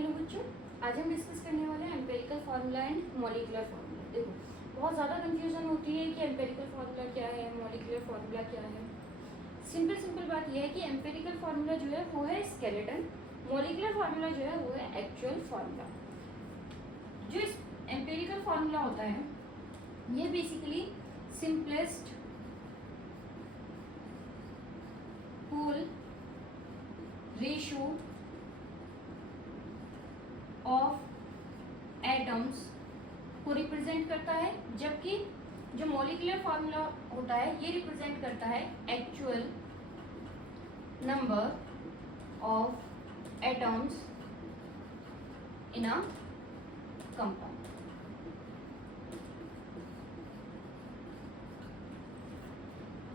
Hello बच्चों, आज हम डिस्कस करने वाले हैं empirical formula and molecular formula. देखो, बहुत ज़्यादा कंफ्यूजन होती है कि एम्पेरिकल फार्मूला क्या है, मॉलिक्यूलर फार्मूला क्या है। सिंपल बात यह है कि एम्पेरिकल फार्मूला जो है वो है स्केलेटन, मॉलिक्यूलर फार्मूला जो है वो है एक्चुअल फार्मूला। जो इस एम्पेरिकल फार्मूला होता है ये basically simplest whole ratio of atoms को रिप्रेजेंट करता है, जबकि जो मॉलिक्यूलर फार्मूला होता है ये रिप्रेजेंट करता है actual number of atoms in a compound.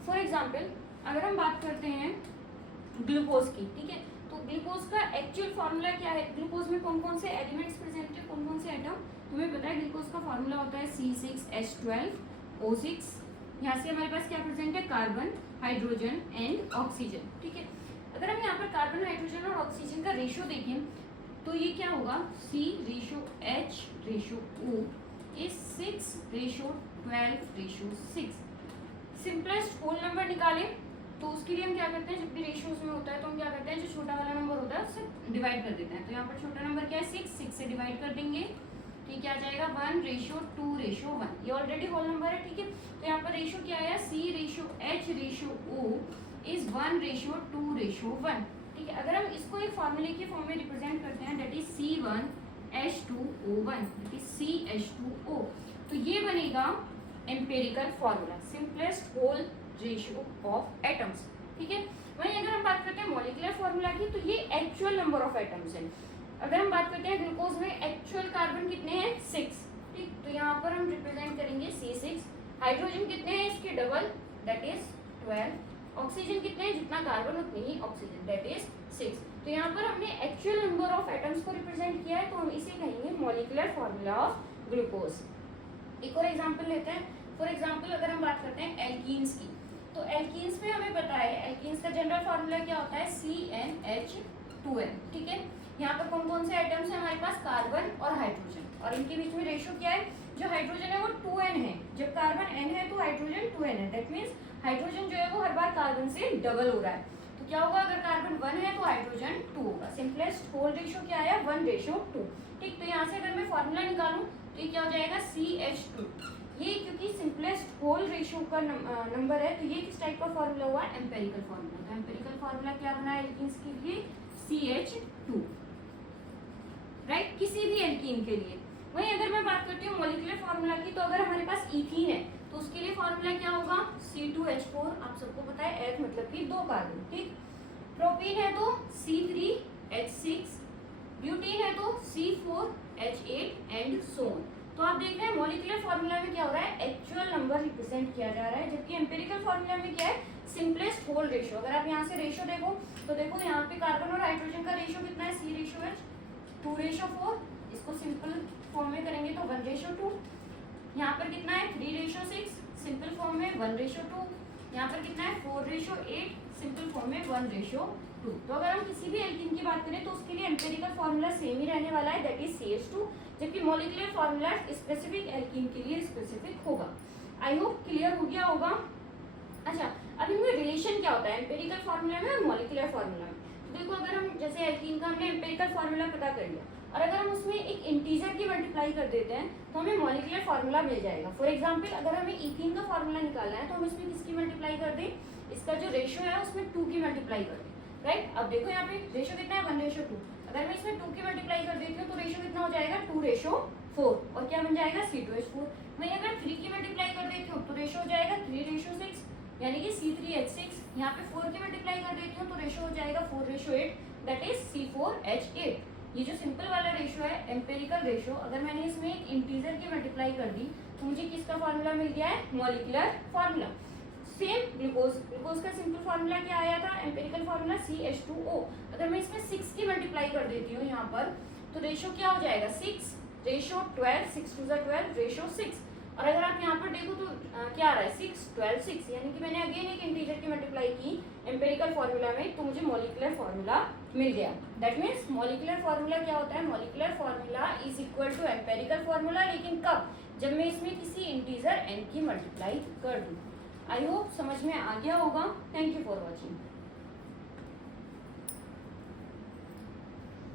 For example अगर हम बात करते हैं ग्लूकोज की, ठीक है, तो ग्लूकोज का एक्चुअल फार्मूला क्या है, ग्लूकोज में कौन कौन से एलिमेंट्स प्रेजेंट है, कौन कौन से एटम तुम्हें पता है। ग्लूकोज का फार्मूला होता है C6H12O6। यहाँ से हमारे पास क्या प्रेजेंट है, कार्बन, हाइड्रोजन एंड ऑक्सीजन, ठीक है। अगर हम यहाँ पर कार्बन, हाइड्रोजन और ऑक्सीजन का रेशियो देखें तो ये क्या होगा, C/H/O is 6/12/6। Simplest whole number निकालें तो उसके लिए हम क्या करते हैं, जब भी रेशियोज में होता है तो हम क्या करते हैं, जो छोटा वाला नंबर होता है उससे डिवाइड कर देते हैं। तो यहाँ पर छोटा नंबर क्या है, 6 से डिवाइड कर देंगे तो ये क्या आ जाएगा 1/2/1। ये ऑलरेडी होल नंबर है, ठीक है। तो यहाँ पर रेशियो क्या आया, C/H/O इज 1/2/1, ठीक है। अगर हम इसको एक फॉर्मूले के फॉर्म में रिप्रेजेंट करते हैं, that is C1H2O1, that is CH2O, तो ये बनेगा empirical formula, simplest whole ratio of atoms, ठीक है। वहीं अगर हम बात करते हैं मॉलिक्यूलर फार्मूला की तो ये एक्चुअल नंबर ऑफ एटम्स है। अगर हम बात करते हैं ग्लूकोज में एक्चुअल कार्बन कितने हैं, 6, ठीक, तो यहाँ पर हम रिप्रेजेंट करेंगे C6। हाइड्रोजन कितने हैं, इसके डबल, दैट इज 12। ऑक्सीजन कितने हैं, जितना कार्बन उतनी ही ऑक्सीजन, दैट इज 6। तो यहाँ पर हमने एक्चुअल नंबर ऑफ एटम्स को रिप्रेजेंट किया है, तो हम इसे कहेंगे मॉलिक्यूलर फार्मूला ऑफ ग्लूकोज। एक और एग्जाम्पल लेते हैं। फॉर एग्जाम्पल अगर हम बात करते हैं एल्कीन्स की, तो एल्कीन्स में हमें पता है एल्कीन्स का जनरल फार्मूला क्या होता है, CnH2n, ठीक है। यहाँ पर कौन कौन से आइटम्स हैं हमारे पास, कार्बन और हाइड्रोजन, और इनके बीच में रेशियो क्या है, जो हाइड्रोजन है वो 2n है, जब कार्बन n है तो हाइड्रोजन 2n है। दैट मीन्स हाइड्रोजन जो है वो हर बार कार्बन से डबल हो रहा है। तो क्या होगा, अगर कार्बन 1 है तो हाइड्रोजन 2 होगा। सिंपलेस्ट होल रेशियो क्या आया, 1/2, ठीक। तो यहाँ से अगर मैं फार्मूला निकालूं तो ये क्या हो जाएगा, CH2। ये क्योंकि सिंपलेस्ट होल रेशियो का नंबर है तो ये किस टाइप का फार्मूला हुआ, एम्पेरिकल फार्मूला। तो एम्पेरिकल फार्मूला क्या बना है एल्कीन्स के लिए, CH2, राइट, किसी भी एल्कीन के लिए। वहीं अगर मैं बात करती हूँ मॉलिक्यूलर फार्मूला की, तो अगर हमारे पास इथीन है तो उसके लिए फार्मूला क्या होगा, C2H4। आप सबको पता है H मतलब कि 2 कार्बन, ठीक। प्रोपीन है तो C3H6, ब्यूटीन है तो C4H8 एंड सो ऑन। तो आप देख रहे हैं मॉलिक्यूलर फार्मूला में क्या हो रहा है, एक्चुअल नंबर रिप्रेजेंट किया जा रहा है, जबकि एम्पेरिकल फार्मूला में क्या है, सिंपलेस्ट होल रेशियो। अगर आप यहाँ से रेशियो देखो तो देखो यहाँ पे कार्बन और हाइड्रोजन का रेशियो कितना है, C/H 2/4। इसको सिंपल फॉर्म में करेंगे तो 1/2। यहाँ पर कितना है, 3/6, सिंपल फॉर्म में 1/2। यहाँ पर कितना है, 4/8, सिंपल फॉर्म में 1/2। तो अगर हम किसी भी एल्कीन की बात करें तो उसके लिए एम्पेरिकल फार्मूला सेम ही रहने वाला है, दैट इज CH2, जबकि मॉलिक्यूलर फार्मूला स्पेसिफिक एल्कीन के लिए स्पेसिफिक होगा। आई होप क्लियर हो गया होगा। अच्छा, अब इनमें रिलेशन क्या होता है एम्पेरिकल फार्मूला में और मॉलिक्यूलर फार्मूला में। तो देखो, अगर हम जैसे एल्कीन का हमने एम्पेरिकल फार्मूला पता कर लिया और अगर हम उसमें एक इंटीजर की मल्टीप्लाई कर देते हैं तो हमें मॉलिक्यूलर फार्मूला मिल जाएगा। फॉर एग्जाम्पल अगर हमें इथीन का फार्मूला निकालना है तो हम इसमें किसकी मल्टीप्लाई कर दें, इसका जो रेशियो है उसमें 2 की मल्टीप्लाई कर दें, राइट। अब देखो यहाँ पे रेशियो कितना है, 1/2। अगर मैं इसमें 2 की मल्टीप्लाई कर देती हूँ तो रेशियो कितना हो जाएगा, 2/4, और क्या बन जाएगा, C2H4। वहीं अगर 3 की मल्टीप्लाई कर देती हूँ तो रेशियो हो जाएगा 3/6, यानी कि C3H6। यहाँ पे 4 की मल्टीप्लाई कर देती हूँ तो रेशियो हो जाएगा 4/8, दैट इज C4H8। ये जो सिंपल वाला रेशियो है एम्पेरिकल रेशियो, अगर मैंने इसमें एक इंटीजर की मल्टीप्लाई कर दी तो मुझे किसका फार्मूला मिल गया है, मॉलिक्यूलर फार्मूला। सेम ग्लूकोज का सिंपल फार्मूला क्या आया था, एम्पेरिकल फार्मूला CH2O। अगर मैं इसमें 6 की मल्टीप्लाई कर देती हूँ यहाँ पर तो रेशियो क्या हो जाएगा, 6/12, 6 2 12 6। और अगर आप यहाँ पर देखो तो क्या आ रहा है, 6 12 6, यानी कि मैंने अगेन एक इंटीजर की मल्टीप्लाई की, एम्पेरिकल फार्मूला में तो मुझे मॉलिक्यूलर फार्मूला मिल गया। दैट मीन्स मॉलिक्यूलर फार्मूला क्या होता है, molecular formula is equal to empirical formula, लेकिन कब, जब मैं इसमें किसी इंटीजर n की मल्टीप्लाई कर दूं। आई होप समझ में आ गया होगा। Thank you for watching.